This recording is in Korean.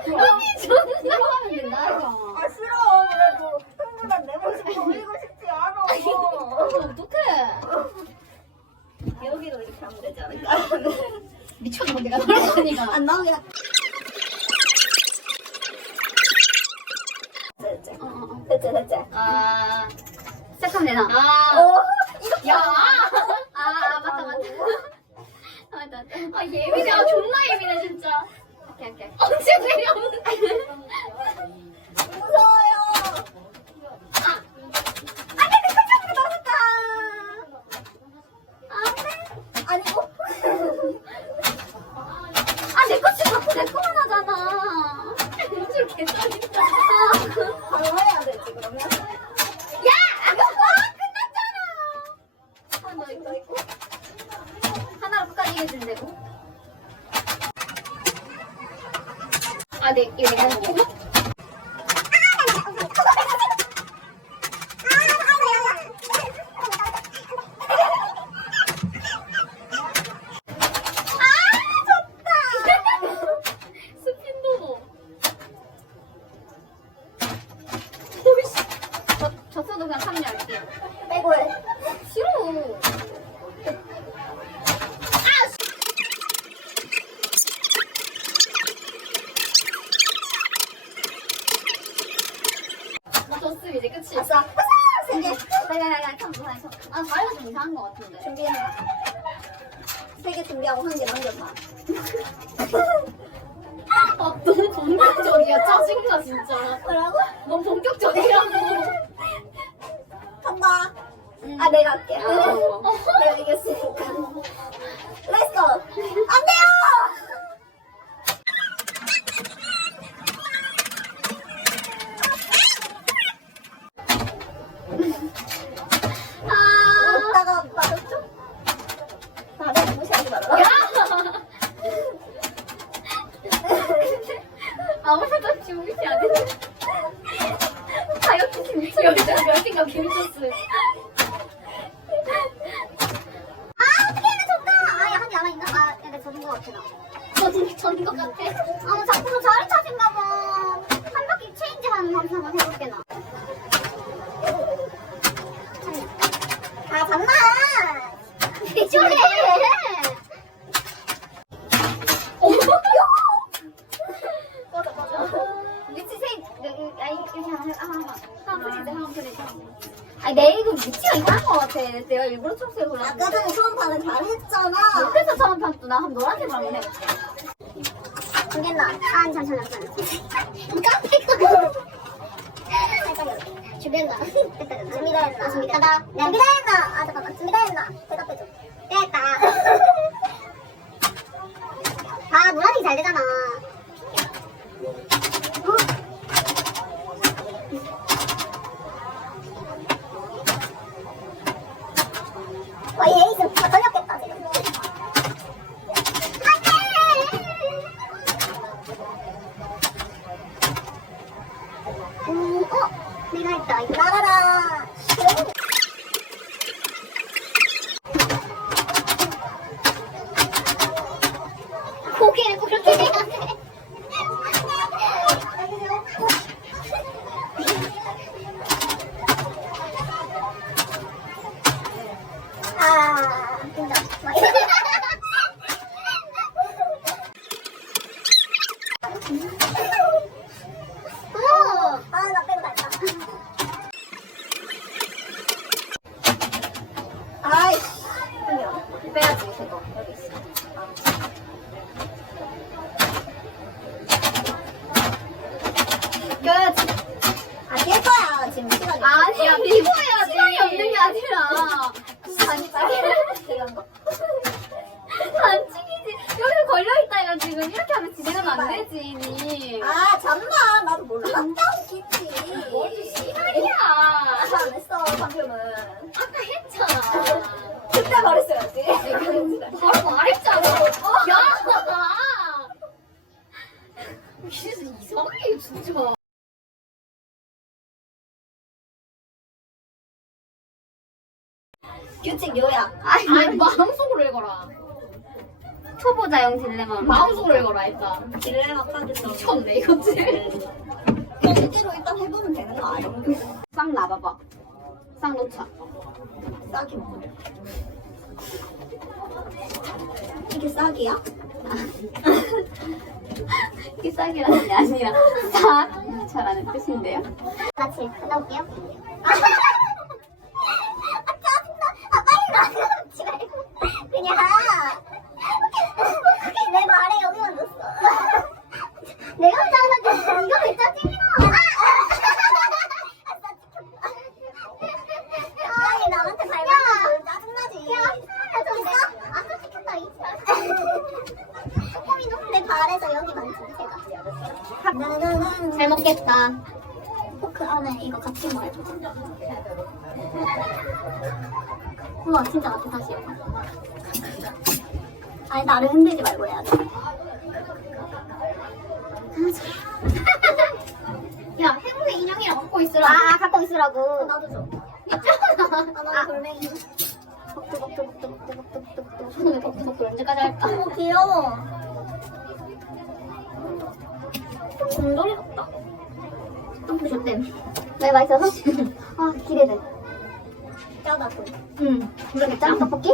형이 존나 들어가면 된다. 아 싫어 그래도 흥분한 내 모습 보이고 싶지 않아 어떡해. 여기로 이렇게 하면 되지 않을까 미쳤나 내가 그러니까. 안 나오게 하- 됐지 어, 어, 어. 됐지 아 시작하면 되나? 아. 오 이렇게 야. 아, 아 맞다 맞다. 아, 맞다 맞다. 아 예민해. 아 존나 예민해 진짜. 오케이 오케이. 언제 내려? 무서워 아, 네, 이거 내가 먹고. 스핀도도. 오이씨. 저, 졌어도 그냥 참여할게요. 빼고 해 싫어. 아, 씨. 끝이. 아싸 아싸 세 개 야야야야, 참 무서워. 아, 자리가 좀 이상한 것 같은데. 준비해 세개 준비하고 한 개 남겨봐 아, 너무 본격적이야. 짜증나, 진짜. 뭐라고? 너무 본격적이라고. 간다 아 내가 할게 어. 내가 이겼으니까 렛츠고 안 돼요 아, 웃다가 빠졌죠? 다들 무시하지 말라 야! 아무것도 준비 안 했는데. 다이어트 진짜 여기서 몇 개가 개미쳤어. 아 게임은 좋다 아야 한개 남아있나? 아 근데 젖은 거 같아 나 전, 전것 같아. 아, 자꾸 자리 찾은가 봐. 한 바퀴 체인지만 하면서 한번 해볼게, 나. 아, 잠만! 왜 저래? 꺼져, 꺼져. 미치 세, 아, 이렇게 하나, 해- 하나, 하나. 프리즈. 아니, 내 이거 미치가 이상한 것 같아. 내가 일부러 초록색으로 아까. 전에 처음 반응 잘했잖아. 그래서 처음 판도 나 한번 노란색으로 한번 해 두겠나? 아, 잠시만, 잠시만. 이렇게. 준비했나? 됐다, 됐다. 준비다 했나? 준비다. 준비다 했나? 아, 잠깐만. 준비다 했나? 대답해줘. 됐다. 아, 노란이 잘 되잖아. 어? 와, 얘 있으면 다 떨렸겠다, 지금. 안 돼! 음, 어? 내가 했다. 이거 나가라. 고개를 그렇게 내가 아, 된다. 막 이래. 어, 아, 나 빼고 갈까. 아이씨. 빼야지, 이거. 여기 있어. 껴야지. 아, 깰 거야. 지금 시간이. 아니 야, 피부해야지. 시간이 없는 게 아니라. 거. 반칙이지. 여기 걸려있다, 이거 지금. 이렇게 하면 진행은 안 되지, 니. 아, 잠만. 나도 몰랐다고, 키치. 뭔지 시간이야. 아까 안 했어, 방금은. 아까 했잖아. 그때 말했어야지. 바로 말했잖아. 야! 진짜 이상해, 진짜. 규칙 요약. 아니, 마음속으로 읽어라. 초보자용 딜레마. 마음속을 걸어 일단. 딜레마 카드 미쳤네 이거지. 실제로 일단 해보면 되는 거 아니야? 쌍 놔봐봐. 쌍 놓자. 싹이 뭐야? 이게 싹이야? 이게 싹이라는 게 아니라 싹 잘하는 뜻인데요. 같이 올게요. 아, 짜증나. 아, 빨리 나가지 말고. 그냥. 내 말에 여기만 넣었어. 내가 짜증나. 이거 왜 짜증이 나? 아, 짜증나. 아니, 남한테 밟으면 짜증나지. 야, 좀 써? 아까 시켰다, 이 조금이도 내 발에서 여기 만지, 제가. 잘 먹겠다. 포크 안에 이거 같이 먹어야지. 우와, 진짜 같아, 다시. 아니, 나를 흔들지 말고 해야 돼. 야, 해무의 인형이랑 갖고 있으라. 아, 갖고 있으라고. 나도 줘. 있잖아. 아, 나도 돌멩이. 복도, 복도, 복도, 복도, 복도, 복도, 복도. 왜 덕후덕후 언제까지 할까? 어머, 귀여워. 좀 곰돌이 같다. 떡볶이 좋대. 왜 맛있어서? 아, 기대돼. 짜다, 좀. 응. 모르겠다. 떡볶이?